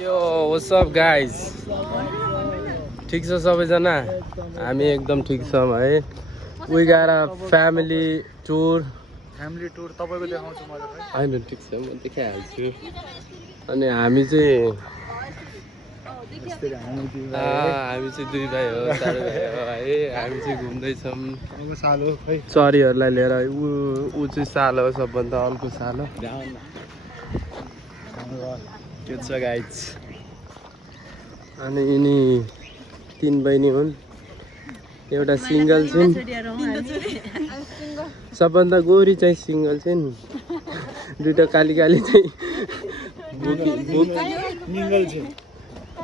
Yo what's up guys, ठिक छ सबैजना? हामी एकदम ठिक छौँ है। वी गाट अ फ्यामिली टुर तपाईँको देखाउँछु म त। होइन ठिक छ, म देखाइहाल्छु। अनि हामी चाहिँ दुई भाइ हो, सानो भाइ हो है। हामी चाहिँ घुम्दैछौँ सालो खै चरीहरूलाई लिएर। ऊ चाहिँ सालो हो, सबभन्दा अर्को सालो। त्यो छ गाइज। अनि यिनी तीन बहिनी हुन्, एउटा सिङ्गल छिन्, सबभन्दा गोरी चाहिँ सिङ्गल छिन्, दुइटा काली काली चाहिँ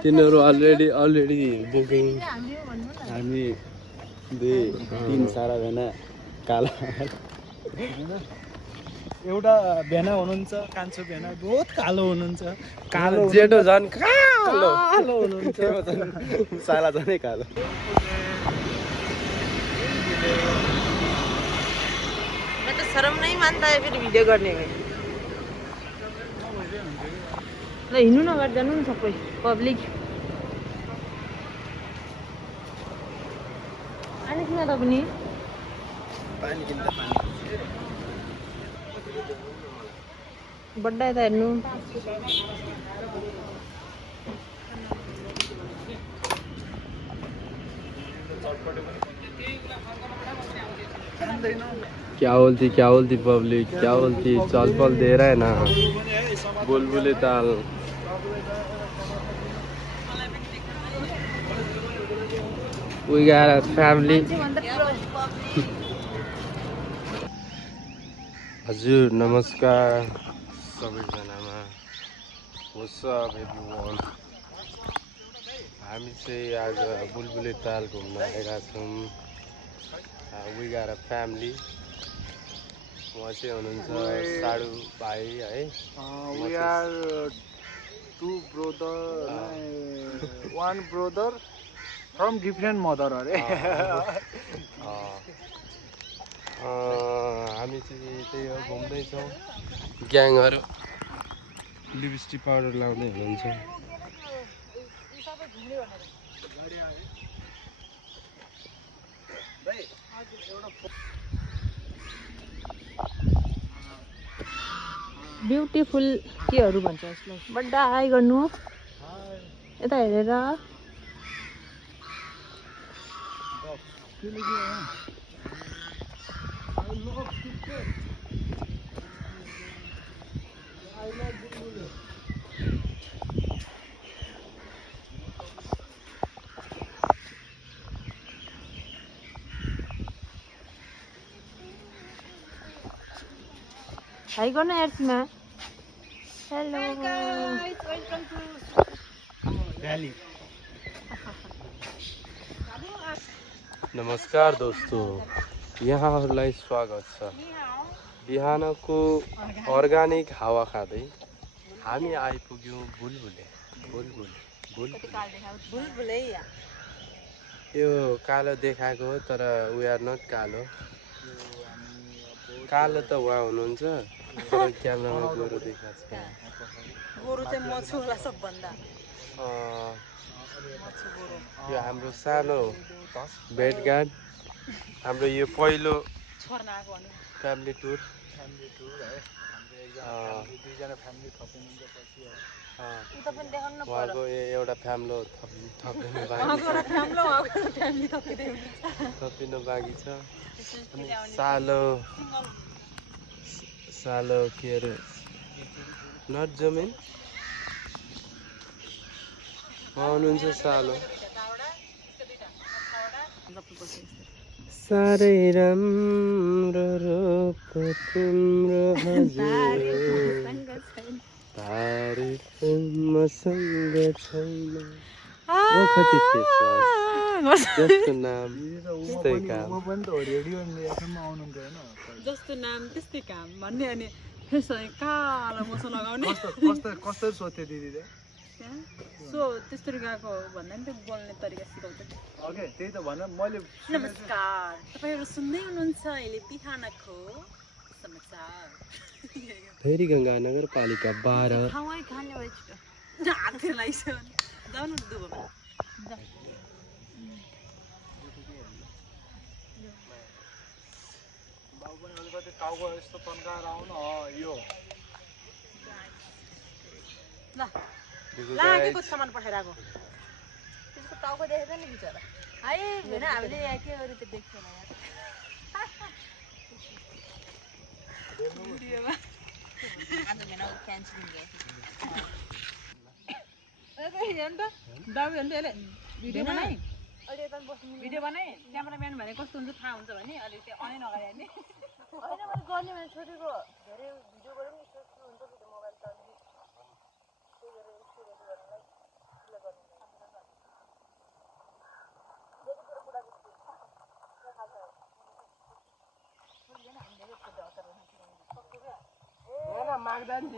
तिनीहरू अलरेडी बुकिङ। हामी दुई तिन साराजना कालो। एउटा भेना हुनुहुन्छ, कान्छो भेना बहुत कालो हुनुहुन्छ। कालो जेठो झन् कालो हुनुहुन्छ, साला झनै कालो। मैं तो शर्म नहीं मानता है फिर भिडियो गर्ने में। ल हिँड्नु न, गर्दा जानु न सबै पब्लिक। पानी किन त पनि बड्डा यता हेर्नु। क्या बोलती पब्लिक, क्या बोलती? चल पल दे रहा है ना बुलबुले ताल। We got a family. हजुर नमस्कार सबैजनामा। What's up everyone? हामी चाहिँ आज बुलबुले ताल घुम्न आएका छौँ। We got a family. उहाँ चाहिँ हुनुहुन्छ साडु भाइ है। We are two brother, one brother from different mother अरे। हामी चाहिँ त्यही हो, घुम्दैछौँ। ग्याङहरू लिपस्टिक पाउडर लाउँदै हुनुहुन्छ। ब्युटिफुल केहरू भन्छ यसलाई? बड्डा हाई गर्नु, यता हेरेर। हाई गर्नु एड्समा। Hello welcome to valley. नमस्कार दोस्तों, यहाँहरूलाई स्वागत छ। बिहानको अर्गानिक हावा खाँदै हामी आइपुग्यौँ बुलबुले। यो कालो देखाएको हो, तर वी आर नट कालो। कालो त उहाँ हुनुहुन्छ, तर क्यामेरामा गोरो देखाएको छ। गोरु चाहिँ म छु होला सबभन्दा। यो हाम्रो सानो भेटघाट, हाम्रो यो पहिलो फ्यामिली टुर है। दुईजना फ्यामिली थपिनुहुन्छ पछि। उहाँको एउटा फ्यामिली थपिनु बाँकी छ। अनि सालो के अरे नट जमिन हुनुहुन्छ सालो। साह्रै राम्रो रूप तिम्रो हजुर, तारिफ मसँग छैन। कति जस्तो नाम त्यस्तै काम, जस्तो नाम त्यस्तै काम भन्ने। अनि कालो मोसो लगाउने कस्तो सोध्थ्यो दिदीले? सो त्यस्तरी गएको भन्दा नि त्यो बोल्ने तरिका सिकाउँछ। ओके त्यही त भन। मैले नमस्कार, तपाईँहरू सुन्दै हुनुहुन्छ अहिले बिहानको समाचार। भेरी गङ्गा नगरपालिका 12। खाने बाउ पनि अलिकति टाउको यस्तो तन्काएर आउनु हो यो सामान पठाइरहेको त्यसको टाउको देखेको नि बिचरा है होइन हामीले यहाँ के गरे त्यो देख्दैन यार आज मेरा क्यान्सलिङ भिडियो बनाए भिडियो बनाए क्यामेराम्यान भने कस्तो हुन्छ थाहा हुन्छ भने अहिले त्यो अनै नगरे नि होइन मैले गर्ने भने छोडेको धेरै भिडियो गरे नि सेफ हुन्छ त्यो मोबाइल त माग्दा नि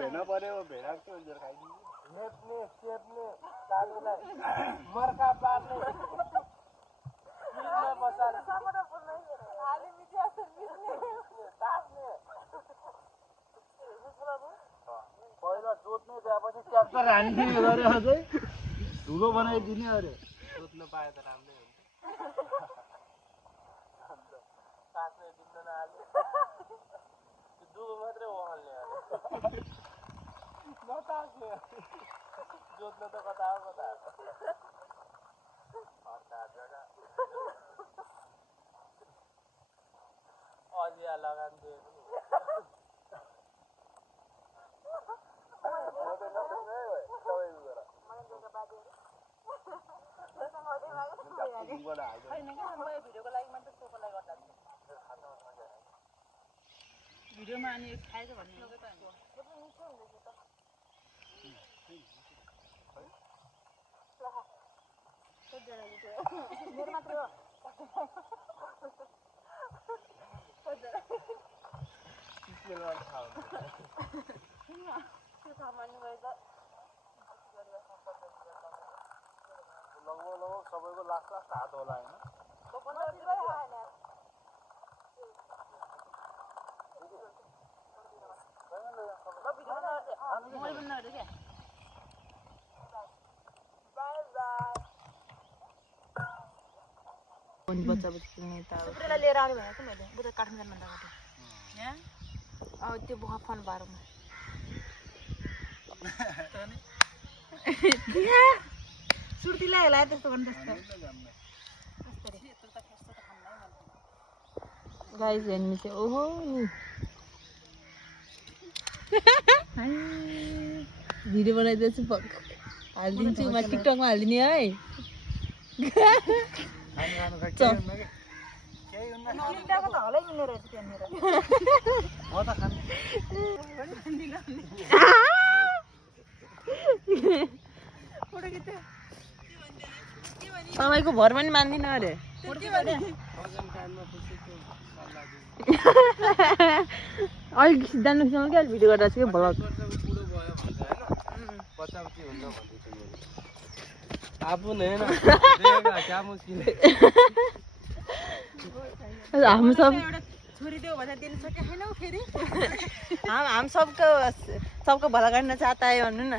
भेना पर्यो भेडाको चाहिँ अन्जर खाइदिन्छ नेप्ने सेप्ने चालुलाई मर्का पार्ने बसाल्ने पहिला जोत्ने गएपछि ट्र्याक्टर हान्ने गरे अझै धुलो बनाइदिने अरे जोत्न पाए त राम्रै हुन्छ तास्ने दिन्न नहाल्ने दुबो मात्रै ओहाल्ने अरे नतास्ने जोत्न त कता हो कता अजिया लगान दिएको भिडियोमा अनि खाएको भन्ने हुन्छ त लगभग सबैको लास्ट हात होला होइन बच्चा लिएर आउने भनेको मैले बुझ्दा काठमाडौँ अब त्यो बुवा फोन बाह्रमा सुर्ती लाग्यो त्यस्तो गर्नु गाइस हेर्नु चाहिँ ओहो भिडियो बनाइदिन्छु हालिदिन्छु म टिकटकमा हालिदिने है तपाईँको भर पनि मान्दिनँ अरे अलिक जान्नुसँग क्या भिडियो गर्दा चाहिँ भ्लग आफू नै क्या मुस्किल हम सब छोड़िदेऊ भने दिन सके हैन फेरि हम सबको भला गर्न चाहता है भन्नु न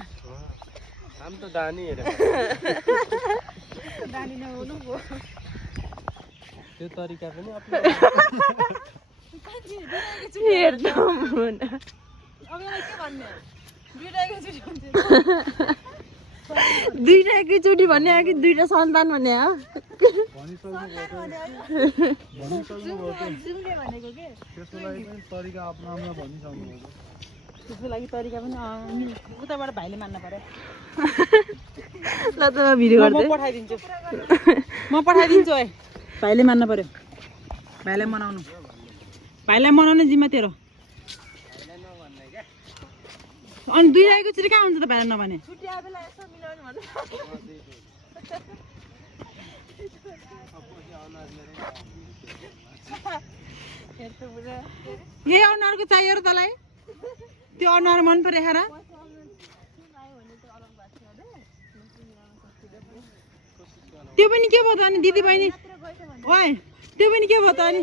हम तो दानी हेरे दानी नहुनु भो त्यो तरिका पनि एकदम हुन अब यसलाई के भन्ने दुईटा एकैचोटि भन्ने हो कि दुईटा सन्तान भन्ने हो त्यसको लागि तरिका पनि उताबाट भाइले मान्न पर्यो ल त म भिडियो गर्दै म पठाइदिन्छु है भाइले मान्न पर्यो भाइलाई मनाउने जिम्मा तेरो अनि दुई राईको चिरी कहाँ हुन्छ त भएन नभने छुट्टी आए बेला यसो मिलाउनु भन्नु यही अनुहारको चाहियो र तँलाई त्यो अनुहार मन पऱ्यो हेर त्यो पनि के भयो त अनि दिदी बहिनी ओए त्यो पनि के भयो त अनि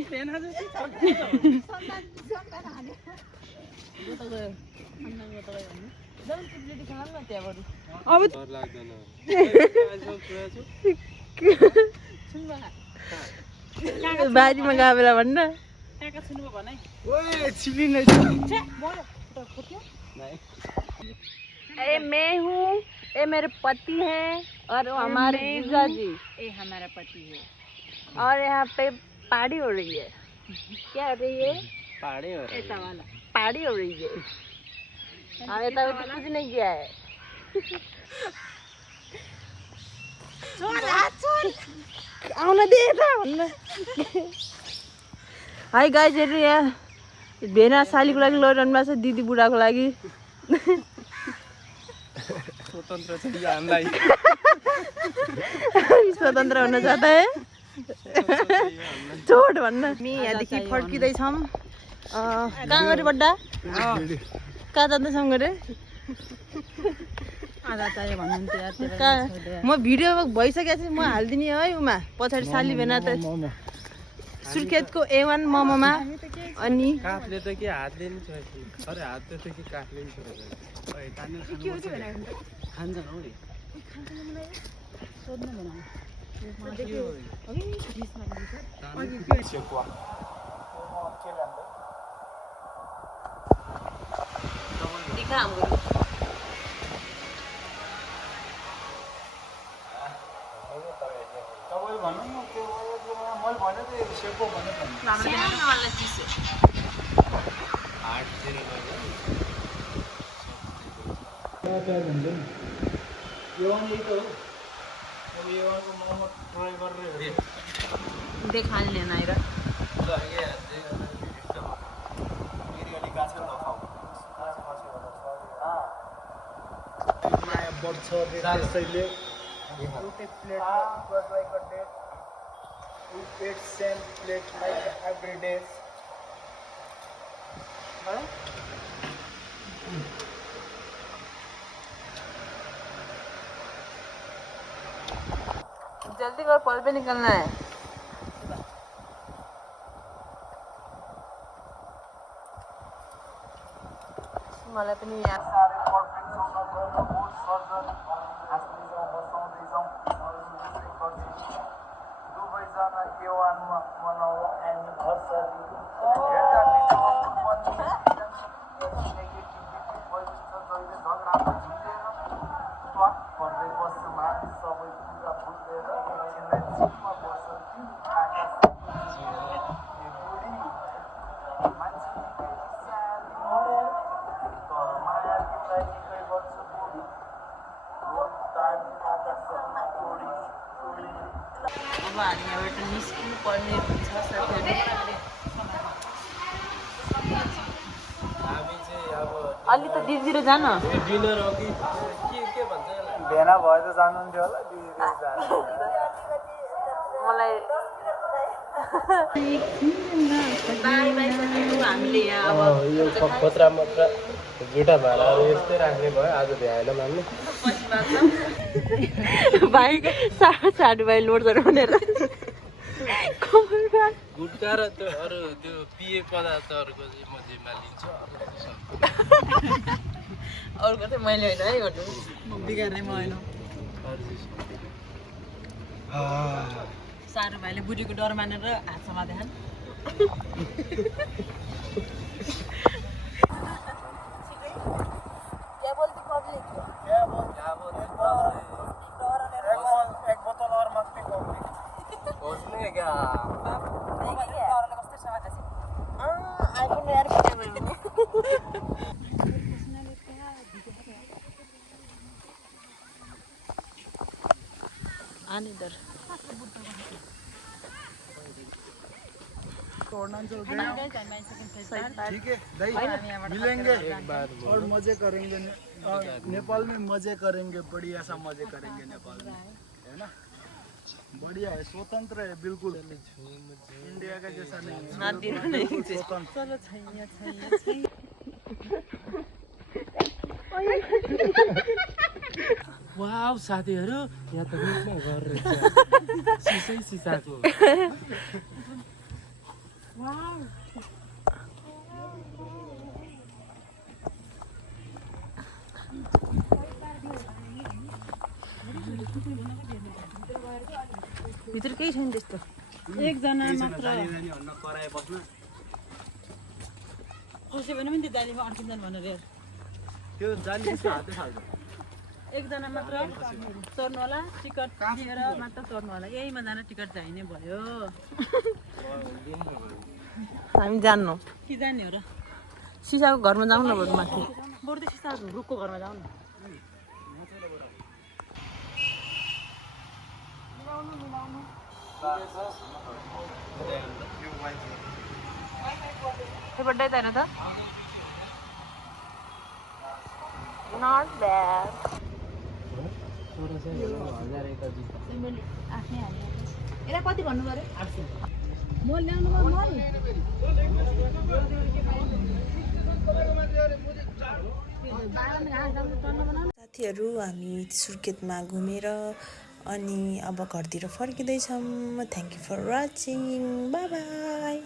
अब डर लाग्दैन बारीमा गए बेला भन्न कहाँ सुन्नु भन है ओए छिलिन ए मैं हूँ ये मेरे पति हैं और हमारे जीजा जी ए हमारा पति है और यहाँ पे पार्टी हो रही है क्या हो रही है पाहाडै हो ऐसा वाला पार्टी हो रही है हाँ ये तो कुछ नहीं किया है आउन दे त भन्न हाई गाइज हेर्नु यहाँ भेना सालीको लागि लडिरहनु भएको छ दिदी बुढाको लागि स्वतन्त्र छ यो हामीलाई स्वतन्त्र हुन चाहता है छोड भन्न हामी यहाँदेखि फर्किँदैछौँ कहाँ गरे बड्डा कहाँ जाँदैछौँ गरे आधा चाहियो भन्नुहुन्थ्यो यार त्यो कहाँ म भिडियो भइसकेको थिएँ म हालिदिने है उमा पछाडि साली भेना त सुर्खेतको A1 मोमोमा अनि काठले त के हातले नि छोएको अरे हातले त के काठले नि छोएको खान्छ न हौ तपाईले भन्नु न त्यो मैले भने त सेको भने देखा लेना आएर बढ्छ त्यसैले we eat same plate like every day. जल्दी कर पल पे निकलना है मलाई पनि याद सारे पर्फेक्ट जोन गएर बोर्ड सर्जन हाँस्दै जाउँ बसाउँदै जाउँ दुवैजना A1मा मनाउँ एनिभर्सरी हेर्दा पनि नेगेटिभिटी फैलिन्छ जहिले झगडामा झुन्डेर स्वाद पर्दै बस्छु मानिस सबै कुरा भुल्देर एकछिनलाई चिनमा बस्छ तिन आकाश मान्छे निकै सानो तर माया तिमीलाई निकै गर्छ बुढी रोड तानी आकाशमा उडी उडी अब हामी यहाँबाट निस्किनु पर्ने हुन्छ साथीहरू हामी चाहिँ अब अलि त दिदीतिर जान डिनर हो कि के भन्छ यसलाई भेना भए त जानुहुन्थ्यो होला दिदी जानु मलाई बाई बाई साथीहरू हामीले यहाँ अब यो खतरा मात्र जुटा भाडाहरू यस्तै राख्ने भयो आज भ्याएन मान्नु भाइ साडु भाइ लोड्छन् भनेर गुट्का र त्यो अरू त्यो पिए पदार्थहरूको चाहिँ म जिम्मा लिन्छु अरूको चाहिँ मैले होइन है भन्नु बिगार्ने म होइन सारू भाइले बुढीको डर मानेर हात समातेछन् एक बोतल और मस्ती कॉफी उसने क्या आने इधर अरुणाचल गए ठीक है दाई मिलेंगे और मजे करेंगे और नेपाल में मजे करेंगे बढ़िया सा मजे करेंगे नेपाल में है ना बढ़िया है स्वतंत्र है बिल्कुल इंडिया का जैसा नहीं है बिल्कुल स्वतंत्र वाउ साथीहरू यहाँ त रुखमा घर रहेछ सिसै सिसाको भित्र केही छैन त्यस्तो एकजना मात्र कराए बस्न खस्यो भने पनि त्यो जालीमा अड्किँदैन भनेर यार। त्यो जाली त्यसको हातै खाल्छ एकजना मात्र चढ्नु होला टिकट दिएर मात्र चढ्नु होला यहीमा जान टिकट चाहिने भयो हामी जान्नु कि जाने हो र सिसाको घरमा जाउँ न बरु माथि बरु त सिसा रुखको घरमा जाउँ न एपट्टै त हेर त नट ब्याड यसलाई कति भन्नु पर्यो मल ल्याउनु भयो साथीहरू हामी सुर्खेतमा घुमेर अनि अब घरतिर फर्किँदैछौँ thank you for watching bye by